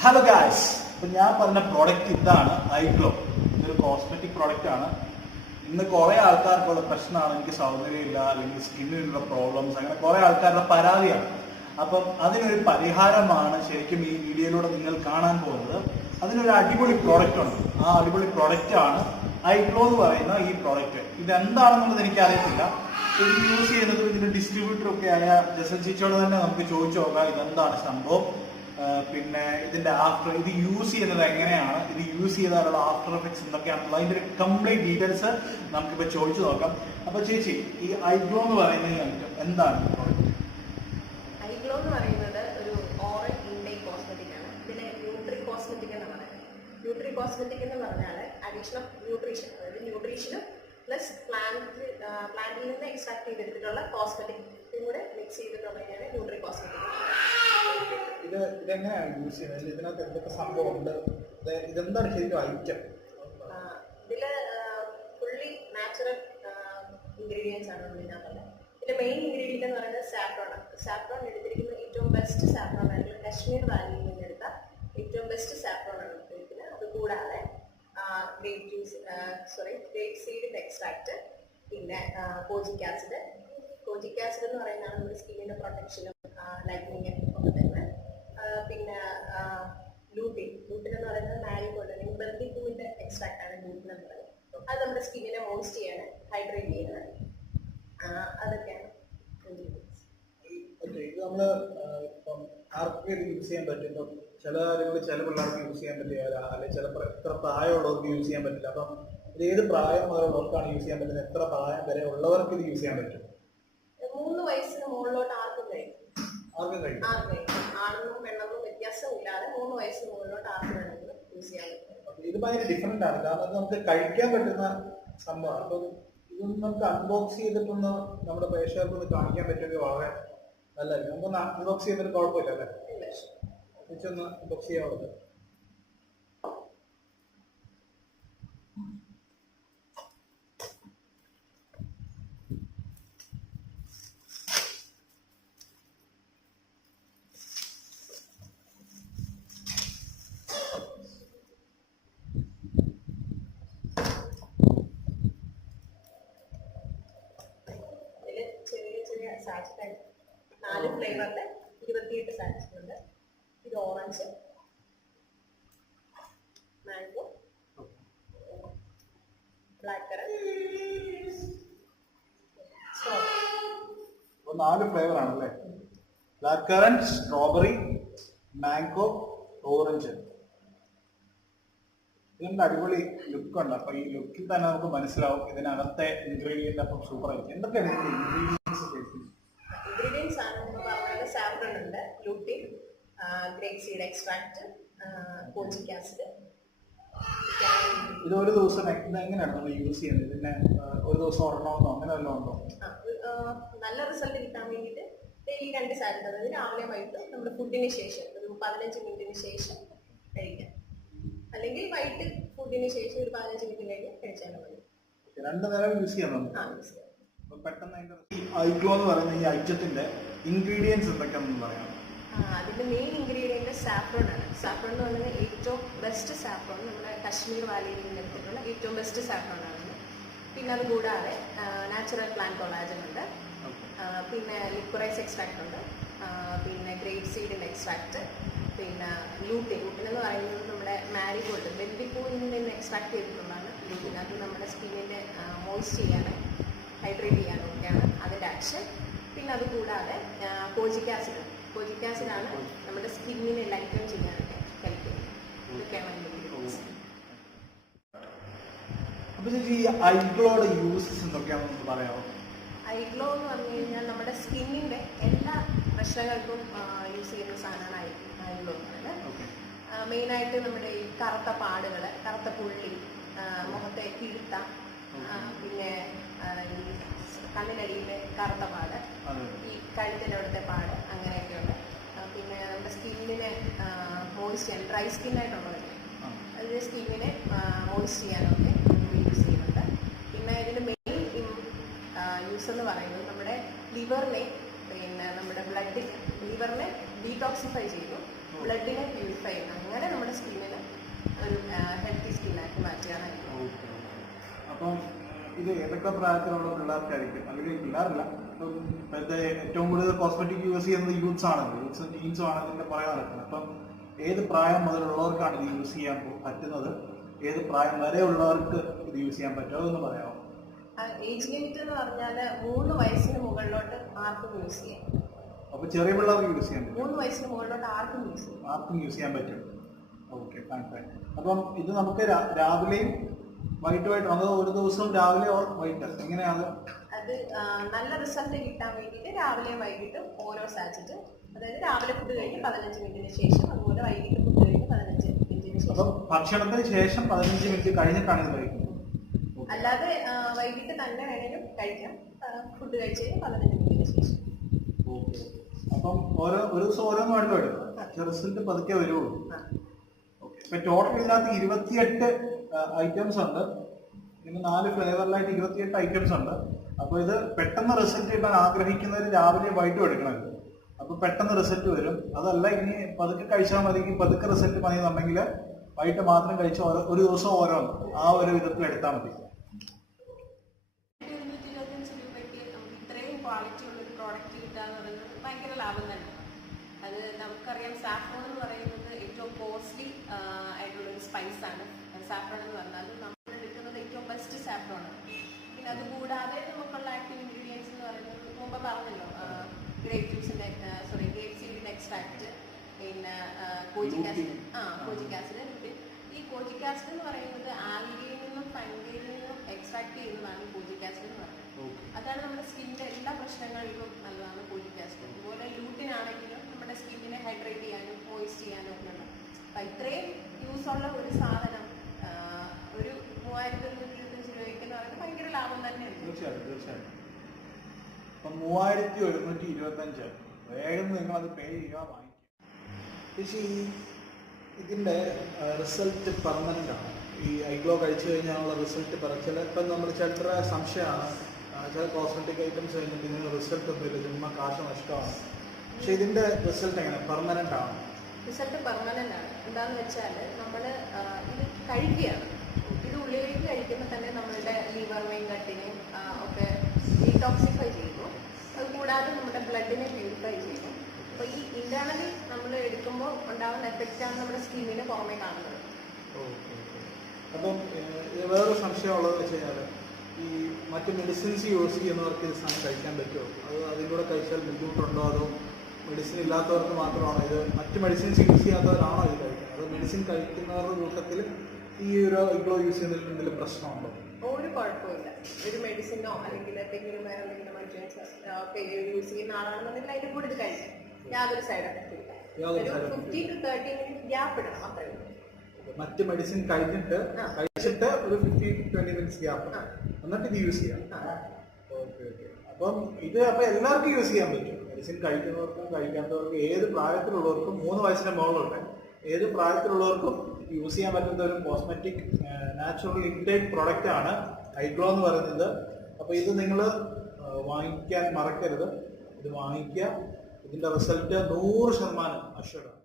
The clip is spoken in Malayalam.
ഹലോ ഗായ്സ്, ഇപ്പം ഞാൻ പറഞ്ഞ പ്രോഡക്റ്റ് ഇതാണ് ഐഗ്ലോ. ഇതൊരു കോസ്മെറ്റിക് പ്രോഡക്റ്റ് ആണ്. ഇന്ന് കുറേ ആൾക്കാർക്കുള്ള പ്രശ്നമാണ് എനിക്ക് സൗന്ദര്യമില്ല, അല്ലെങ്കിൽ സ്കിന്നിനുള്ള പ്രോബ്ലംസ്, അങ്ങനെ കുറേ ആൾക്കാരുടെ പരാതിയാണ്. അപ്പം അതിനൊരു പരിഹാരമാണ് ശരിക്കും ഈ വീഡിയോയിലൂടെ നിങ്ങൾ കാണാൻ പോകുന്നത്. അതിനൊരു അടിപൊളി പ്രോഡക്റ്റ് ഉണ്ട്. ആ അടിപൊളി പ്രോഡക്റ്റ് ആണ് ഐഗ്ലോ എന്ന് പറയുന്ന ഈ പ്രോഡക്റ്റ്. ഇതെന്താണെന്നുള്ളത് എനിക്കറിയത്തില്ല. ഇത് യൂസ് ചെയ്യുന്നത് ഇതിന്റെ ഡിസ്ട്രിബ്യൂട്ടർ ഒക്കെ ആയ ജസൽ ചേച്ചിയോട് തന്നെ നമുക്ക് ചോദിച്ചു നോക്കാം ഇതെന്താണ് സംഭവം, പിന്നെ ഇതിന്റെ ആഫ്റ്റർ, ഇത് യൂസ് ചെയ്യുന്നത് എങ്ങനെയാണ്, ഇത് യൂസ് ചെയ്താലുള്ള ആഫ്റ്റർ എഫക്ട്സ് എന്തൊക്കെയാണെന്നുള്ള അതിന്റെ കംപ്ലീറ്റ് ഡീറ്റെയിൽസ് നമുക്കിപ്പോൾ ചോദിച്ചു നോക്കാം. അപ്പൊ ചേച്ചി, ഈ ഐഗ്ലോ എന്ന് പറയുന്നത് എന്താണ്? ഐഗ്ലോ എന്ന് പറയുന്നത് ഒരു ഓറൽ ഇൻടേക്ക് കോസ്മെറ്റിക് ആണ്. ഇതിനെ ന്യൂട്രി കോസ്മെറ്റിക് എന്ന് പറയുന്നത്. ന്യൂട്രി കോസ്മെറ്റിക് എന്ന് പറഞ്ഞാൽ അഡീഷണൽ ന്യൂട്രീഷൻ, അതായത് ന്യൂട്രീഷനും പ്ലസ് പ്ലാന്റിൽ നിന്ന് എക്സ്ട്രാക്ട് ചെയ്തെടുത്തിട്ടുള്ള കോസ്മെറ്റിക് കൂടെ മിക്സ് ചെയ്തിട്ടുള്ളതാണ് ന്യൂട്രി കോസ്മെറ്റിക്. ഇതെങ്ങനെയാണ് യൂസ് ചെയ്യുന്നത്? ഇതിനകത്ത് എന്തൊക്കെ സംഭവം ഉണ്ട്? ഇതെന്താണ് ശരിക്കും ഐറ്റം? ഇതില് ഫുള്ളി നാച്ചുറൽ ഇൻഗ്രീഡിയൻസ് ആണ് ഇതിനകത്തുള്ളത്. ഇതിന്റെ മെയിൻ ഇൻഗ്രീഡിയന്റ് എന്ന് പറയുന്നത് സാഫ്രോൺ ആണ്. സാഫ്രോൺ എടുത്തിരിക്കുന്ന ഏറ്റവും ബെസ്റ്റ് സാഫ്രോൺ ആയിട്ടുള്ള കാശ്മീർ വാലിയിൽ നിന്നെടുത്ത ഏറ്റവും ബെസ്റ്റ് സാഫ്രോൺ ആണ് എടുത്തിരിക്കുന്നത്. അതുകൂടാതെ ഗ്രേപ്പ് സീഡിന്റെ എക്സ്ട്രാക്ട്, പിന്നെ കോജിക് ആസിഡ്. കോജിക് ആസിഡ് എന്ന് പറയുന്നതാണ് നമ്മുടെ സ്കിന്നിന്റെ പ്രൊട്ടക്ഷനും ലൈറ്റനിങ്ങും ഒക്കെ തന്നെ. പിന്നെ ലൂട്ടിൻ എന്ന് പറയുന്നത് മാരിഗോൾഡ് അല്ലെങ്കിൽ ബന്ദിപ്പൂവിന്റെ എക്സ്ട്രാക്ട് ആണ് ലൂട്ടിൻ എന്ന് പറയുന്നത്. അത് നമ്മുടെ സ്കിന്നിനെ മോയ്സ്റ്റ് ചെയ്യാണ്, ഹൈഡ്രേറ്റ് ചെയ്യുന്നത്. അതൊക്കെയാണ് ഇത് നമ്മള് ഇപ്പം ആർക്കൊക്കെ ഇത് യൂസ് ചെയ്യാൻ പറ്റും? ഇപ്പം ചില കാര്യങ്ങൾ ചില പിള്ളേർക്ക് യൂസ് ചെയ്യാൻ പറ്റില്ല, അല്ലെങ്കിൽ ചില എത്ര പ്രായമുള്ളവർക്ക് യൂസ് ചെയ്യാൻ പറ്റില്ല. അപ്പം ഇത് ഏത് പ്രായം മുതലുള്ളവർക്കാണ് യൂസ് ചെയ്യാൻ പറ്റുന്നത്? എത്ര പ്രായം വരെ ഉള്ളവർക്ക് ഇത് യൂസ് ചെയ്യാൻ പറ്റും? 3 വയസ്സിന് മുകളിലോട്ട് ആർക്കും കഴിയും. ആണെന്നും പെണ്ണെന്നും വ്യത്യാസമില്ലാതെ 3 വയസ്സിന് മുകളിലോട്ട് ആർക്കും വേണമെങ്കിലും യൂസ് ചെയ്യാൻ പറ്റും. ഇത് ഭയങ്കര ഡിഫറെന്റ് ആണ്, കാരണം നമുക്ക് കഴിക്കാൻ പറ്റുന്ന സംഭവമാണ്. അപ്പം ഇതൊന്നും നമുക്ക് അൺബോക്സ് ചെയ്തിട്ടൊന്ന് നമ്മുടെ പ്രേക്ഷകർക്ക് ഒന്ന് കാണിക്കാൻ പറ്റുമെങ്കിൽ വളരെ നല്ലതായിരിക്കും. നമുക്കൊന്ന് അൺബോക്സ് ചെയ്യുന്നൊരു കുഴപ്പമില്ല അല്ലേ? തിരിച്ചൊന്ന് അൺബോക്സ് ചെയ്യാവുന്നത്. സാറ്റിസ്ഫൈഡ് 4 ഫ്ലേവറില് 28 സാറ്റിസ്ഫൈഡ് ഉണ്ട്. ഇത് orange, mango, black currant, strawberry. 4 flavour ആണല്ലേ? Black currant, strawberry, mango, orange. ഇതിന്റെ അടിപൊളി ലുക്ക് ഉണ്ട്. അപ്പൊ ഈ ലുക്കിൽ തന്നെ നമുക്ക് മനസ്സിലാവും ഇതിനകത്തെ ഇൻഗ്രീഡിയന്റ് അപ്പം സൂപ്പർ ആയിരിക്കും. എന്തൊക്കെയാണ് ഇൻഗ്രീഡിയൻസ് ആണെന്ന് പറഞ്ഞാൽ സാഫ്രൺ ഉണ്ട്, lutein, grape seed extract, കോജിക് acid. ഇത് ഒരു ദിവസം എങ്ങനെയാണ് നമ്മൾ യൂസ് ചെയ്യുന്നത്? പിന്നെ ഒരു ദിവസം ഒരെണ്ണമെന്നോ അങ്ങനെ വല്ലതും ഉണ്ടോ? നല്ല റിസൾട്ട് കിട്ടാൻ വേണ്ടിയിട്ട് ഡെയിലി 2 സാറ്റ്, അതായത് രാവിലെ വൈകിട്ട് നമ്മുടെ ഫുഡിന് ശേഷം ഒരു 15 മിനിറ്റിന് ശേഷം കഴിക്കാം. അല്ലെങ്കിൽ വൈകിട്ട് ഫുഡിന് ശേഷം ഒരു 15 മിനിറ്റ് കഴിഞ്ഞ് കഴിച്ചാലും മതി. 2 നേരം യൂസ് ചെയ്യാം നമുക്ക്. പെട്ടെന്ന് ഐഗ്ലോ എന്ന് പറയുന്ന ഈ ഐറ്റത്തിന്റെ ഇൻഗ്രീഡിയൻസ് എന്തൊക്കെയാണെന്ന് പറയാം. അതിന്റെ മെയിൻ ഇൻഗ്രീഡിയന്റ് സാഫ്രോൺ ആണ്. സാഫ്രോൺ എന്ന് പറയുന്നത് ഏറ്റവും ബെസ്റ്റ് സാഫ്രോൺ, നമ്മുടെ കാശ്മീർ വാലിയിൽ നിന്ന് എടുത്തിട്ടുള്ള ഏറ്റവും ബെസ്റ്റ് സാഫ്രോൺ ആണ്. പിന്നെ അത് കൂടാതെ നാച്ചുറൽ പ്ലാന്റ് കൊളാജൻ ഉണ്ട്, പിന്നെ ലിക്വറൈസ് എക്സ്ട്രാക്ട് ഉണ്ട്, പിന്നെ ഗ്രേപ്പ് സീഡിന്റെ എക്സ്ട്രാക്ട്, പിന്നെ ലൂട്ടിൻ എന്ന് പറയുന്നത് നമ്മുടെ മാരിഗോൾഡ് ബന്ദിപ്പൂവിൽ നിന്ന് എക്സ്ട്രാക്ട് ചെയ്തിട്ടുള്ളതാണ് ലൂട്ടിൻ. അത് നമ്മുടെ സ്കിന്നിനെ മോയ്സ്റ്റ് ചെയ്യാനും ഹൈഡ്രേറ്റ് ചെയ്യാനൊക്കെയാണ് അതിൻ്റെ ആക്ഷൻ. പിന്നെ അത് കൂടാതെ കോജിക് ആസിഡ് ആണ് നമ്മുടെ സ്കിന്നിനെ ലൈറ്റൻ ചെയ്യാനൊക്കെ ഹെൽപ്പ് ചെയ്യുന്നത്. ഇതൊക്കെയാണ് ഇൻഗ്രീഡിയൻസ്. ഐഗ്ലോയുടെ യൂസസ് എന്തൊക്കെയാണെന്ന് പറയാമോ? ഐഗ്ലോ എന്ന് പറഞ്ഞു കഴിഞ്ഞാൽ നമ്മുടെ സ്കിന്നിൻ്റെ എല്ലാ പ്രശ്നങ്ങൾക്കും യൂസ് ചെയ്യുന്ന സാധനമാണ് ഐഗ്ലോ എന്ന് പറയുന്നത്. മെയിനായിട്ട് നമ്മുടെ ഈ കറുത്ത പാടുകൾ, കറുത്ത പുള്ളി, മുഖത്തെ കിഴുത്ത, പിന്നെ ഈ കണ്ണിനടിയിലെ കറുത്ത പാട്, ഈ കഴുത്തിൻ്റെ അവിടുത്തെ പാട്, അങ്ങനെയൊക്കെയുണ്ട്. പിന്നെ നമ്മുടെ സ്കിന്നിനെ മോയ്സ്റ്റ് ചെയ്യാൻ, ഡ്രൈ സ്കിന്നായിട്ടുള്ളവർക്ക് അതിൻ്റെ സ്കിന്നിനെ മോയ്സ്റ്റ് ചെയ്യാനൊക്കെ യൂസ് ചെയ്യുന്നുണ്ട്. പിന്നെ ഇതിൻ്റെ മെയിൻ യൂസ് എന്ന് പറയുന്നത് നമ്മുടെ ലിവറിനെ, പിന്നെ നമ്മുടെ ലിവറിനെ ഡീടോക്സിഫൈ ചെയ്തു, ബ്ലഡിനെ പ്യൂരിഫൈ ചെയ്യുന്നു. അങ്ങനെ നമ്മുടെ സ്കിന്നിന് ഒരു ഹെൽത്തി സ്കിന്നാക്കി മാറ്റുകയാണ് ഐഗ്ലോ. അപ്പം ഇത് ഏതൊക്കെ പ്രായത്തിലുള്ള പിള്ളേർക്കായിരിക്കും? അല്ലെങ്കിൽ പിള്ളേരല്ല, ഇപ്പോഴത്തെ ഏറ്റവും കൂടുതൽ കോസ്മെറ്റിക് യൂസ് ചെയ്യുന്നത് യൂത്ത്സ് ആണല്ലോ, യൂത്ത്സും ടീൻസും ആണ് ഇതിൻ്റെ പറയാൻ നടക്കുന്നത്. അപ്പം ഏത് പ്രായം മുതലുള്ളവർക്കാണ് ഇത് യൂസ് ചെയ്യാൻ പറ്റുന്നത്? ഏത് പ്രായം വരെ ഉള്ളവർക്ക് ഇത് യൂസ് ചെയ്യാൻ പറ്റുമോ എന്ന് പറയാമോ? ഏജ് ലിമിറ്റ് എന്ന് പറഞ്ഞാൽ 3 വയസ്സിന് മുകളിലോട്ട് ആർക്കും യൂസ് ചെയ്യാം. അപ്പോൾ ചെറിയ പിള്ളേർക്ക് യൂസ് ചെയ്യാൻ പറ്റും? 3 വയസ്സിന് മുകളിലോട്ട് ആർക്കും യൂസ് ചെയ്യാൻ പറ്റും. Okay, fine. അപ്പം ഇത് നമുക്ക് രാവിലെയും വൈകിട്ടുമായിട്ട്, അത് ഒരു ദിവസവും രാവിലെ വൈകിട്ട് എങ്ങനെയാണ്? അത് നല്ല റിസൾട്ട് കിട്ടാൻ വേണ്ടിയിട്ട് രാവിലെയും വൈകിട്ടും ഓരോ സാച്ചിട്ട്, അതായത് രാവിലെ ഫുഡ് കഴിഞ്ഞ് 15 മിനിറ്റിന് ശേഷം, അതുപോലെ വൈകിട്ട് ഫുഡ് കഴിഞ്ഞ് 15 മിനിറ്റിന് ശേഷം. അപ്പം ഭക്ഷണത്തിന് ശേഷം 15 മിനിറ്റ് കഴിഞ്ഞിട്ടാണ് ഇത് കഴിക്കുന്നത്? അല്ലാതെ വൈകിട്ട് തന്നെ വേണേലും കഴിക്കാം, ഫുഡ് കഴിച്ചതിന് 15 മിനിറ്റിന് ശേഷം. ഓക്കെ. അപ്പം ഒരു ദിവസം ഓരോന്ന് വേണ്ടോ എടുക്കാം, റിസൾട്ട് പതുക്കെ വരുള്ളൂ. ഓക്കെ. ഇപ്പം ടോട്ടൽ ഇതിനകത്ത് 28 ഐറ്റംസ് ഉണ്ട്. പിന്നെ 4 ഫ്ലേവറിലായിട്ട് 28 ഐറ്റംസ് ഉണ്ട്. അപ്പോൾ ഇത് പെട്ടെന്ന് റിസൾട്ട് കിട്ടാൻ ആഗ്രഹിക്കുന്നവർ രാവിലെ വൈകിട്ടും എടുക്കണം. അപ്പോൾ പെട്ടെന്ന് റിസൾട്ട് വരും. അതല്ല ഇനി പതുക്കെ കഴിച്ചാൽ മതി, പതുക്കെ റിസൾട്ട് മതിയെന്നുണ്ടെങ്കിൽ വൈകിട്ട് മാത്രം കഴിച്ച് ഒരു ദിവസം ഓരോന്ന് ആ ഒരു വിധത്തിൽ എടുത്താൽ മതി. 225 രൂപയ്ക്ക് നമുക്ക് ഇത്രയും ക്വാളിറ്റി ഉള്ളൊരു പ്രോഡക്റ്റ് കിട്ടുക എന്ന് പറയുന്നത് ഭയങ്കര ലാഭം തന്നെ. അത് നമുക്കറിയാം, സാഫ്രോൺ എന്ന് പറയുന്നത് ഏറ്റവും കോസ്റ്റ്ലി ആയിട്ടുള്ളൊരു സ്പൈസാണ്. സാഫ്രോൺ എന്ന് പറഞ്ഞാൽ നമ്മൾ എടുക്കുന്നത് ഏറ്റവും ബെസ്റ്റ് സാഫ്രോൺ ആണ്. പിന്നെ അതുകൂടാതെ നമുക്കുള്ള ആക്റ്റീവ് ഇൻഗ്രീഡിയൻസ് എന്ന് പറയുന്നത് മുമ്പ് പറഞ്ഞല്ലോ, ഗ്രേപ്പ് സീഡിൻ്റെ എക്സ്ട്രാക്ട്, പിന്നെ കോജിക് ആസിഡ്. ഈ കോജിക് ആസിഡ് എന്ന് പറയുന്നത് ആൽഗയിൽ നിന്നും ഫംഗയിൽ നിന്നും എക്സ്ട്രാക്ട് ചെയ്യുന്നതാണ് കോജിക് ആസിഡ് എന്ന് പറയുന്നത്. അതാണ് നമ്മുടെ സ്കിന്നിൻ്റെ എല്ലാ പ്രശ്നങ്ങളിലും നല്ലതാണ് കോജിക് ആസിഡ്. അതുപോലെ ലൂട്ടിനാണെങ്കിലും നമ്മുടെ സ്കിന്നിനെ ഹൈഡ്രേറ്റ് ചെയ്യാനും മോയിസ്റ്റ് ചെയ്യാനും ഒക്കെ ഉണ്ട്. അപ്പം ഇത്രയും യൂസുള്ള ഒരു സാധനം ഒരു 3125 രൂപയ്ക്ക് എന്ന് പറയുന്നത് ഭയങ്കര ലാഭം തന്നെയാണ്. തീർച്ചയായിട്ടും. അപ്പം 3125 വേഗം നിങ്ങളത് പേ ചെയ്യുക, വാങ്ങിക്കുക. പക്ഷേ ഇതിൻ്റെ റിസൾട്ട് പെർമനൻ്റ് ആണ്. ഈ ഐഗ്ലോ കഴിച്ചു കഴിഞ്ഞാലുള്ള റിസൾട്ട് ചിലപ്പം നമ്മൾ ചിലരുടെ സംശയമാണ്, ചില കോസ്മെറ്റിക് ഐറ്റംസ് കഴിഞ്ഞിട്ട് ഇതിന് റിസൾട്ട് ഒന്നുമില്ല, ചുമ്മാ കാശ് നഷ്ടമാണ്. പക്ഷെ ഇതിൻ്റെ റിസൾട്ട് എങ്ങനെ പെർമനൻ്റ് ആണ്? റിസൾട്ട് പെർമനൻ്റ് ആണ്. എന്താണെന്ന് വെച്ചാൽ നമ്മൾ ഇത് കഴിക്കുകയാണ്. ഇത് ഉള്ളിലേക്ക് കഴിക്കുമ്പോൾ തന്നെ നമ്മളുടെ ലിവർ വെയിൻ കട്ടിനെയും ഒക്കെ ഡീടോക്സിഫൈ ചെയ്യുന്നു. അതുകൂടാതെ നമ്മുടെ ബ്ലഡിനെ പ്യൂരിഫൈ ചെയ്യുന്നു. അപ്പോൾ ഈ ഇന്റേണലി നമ്മൾ എടുക്കുമ്പോൾ ഉണ്ടാകുന്ന എഫക്റ്റാണ് നമ്മുടെ സ്കിന്നിന് പുറമെ കാണുന്നത്. അപ്പം വേറൊരു സംശയമുള്ളത് വെച്ച് കഴിഞ്ഞാൽ, ഈ മറ്റ് മെഡിസിൻസ് യൂസ് ചെയ്യുന്നവർക്ക് ഇത് സാധനം കഴിക്കാൻ പറ്റുമോ? അത് അതിലൂടെ കഴിച്ചാൽ ബുദ്ധിമുട്ടുണ്ടോ? അതോ മെഡിസിൻ ഇല്ലാത്തവർക്ക് മാത്രമാണോ ഇത്? മറ്റ് മെഡിസിൻസ് യൂസ് ചെയ്യാത്തവരാണോ ഇത് കഴിക്കുന്നത്? അത് മെഡിസിൻ കഴിക്കുന്നവരുടെ കൂട്ടത്തിൽ ഈ ഒരു ഐഗ്ലോ യൂസ് ചെയ്യുന്നതിൽ എന്തെങ്കിലും പ്രശ്നമുണ്ടോ? ഒരു കുഴപ്പമില്ല. ഒരു മെഡിസിനോ അല്ലെങ്കിൽ എന്തെങ്കിലും വേറെ എന്തെങ്കിലും മെഡിസിൻസ് ഒക്കെ യൂസ് ചെയ്യുന്ന ആളാണെന്നുണ്ടെങ്കിൽ അതിൻ്റെ കൂടെ ഇത് കഴിക്കാം. യാതൊരു സൈഡ് എഫക്റ്റും ഇല്ല. ഒരു 50 to 30 മിനിറ്റ് ഗ്യാപ്പ് ഇടണം, അത്രേ ഉള്ളൂ. മറ്റ് മെഡിസിൻ കഴിച്ചിട്ട് ഒരു 15 to 20 മിനിറ്റ്സ് ഗ്യാപ്പ് എന്നിട്ട് ഇത് യൂസ് ചെയ്യാം. ഓക്കെ. അപ്പം ഇത് എല്ലാവർക്കും യൂസ് ചെയ്യാൻ പറ്റും. മെഡിസിൻ കഴിക്കുന്നവർക്കും കഴിക്കാത്തവർക്കും ഏത് പ്രായത്തിലുള്ളവർക്കും 3 വയസ്സിന് മുകളിലുണ്ട് ഏത് പ്രായത്തിലുള്ളവർക്കും യൂസ് ചെയ്യാൻ പറ്റുന്ന ഒരു കോസ്മെറ്റിക് നാച്ചുറൽ ഇൻടേക്ക് പ്രോഡക്റ്റ് ആണ് ഐഗ്ലോ എന്ന് പറയുന്നത്. അപ്പോൾ ഇത് നിങ്ങൾ വാങ്ങിക്കാൻ മറക്കരുത്. ഇത് വാങ്ങിക്കുക. ഇതിൻ്റെ റിസൾട്ട് 100% അഷ്വറാണ്.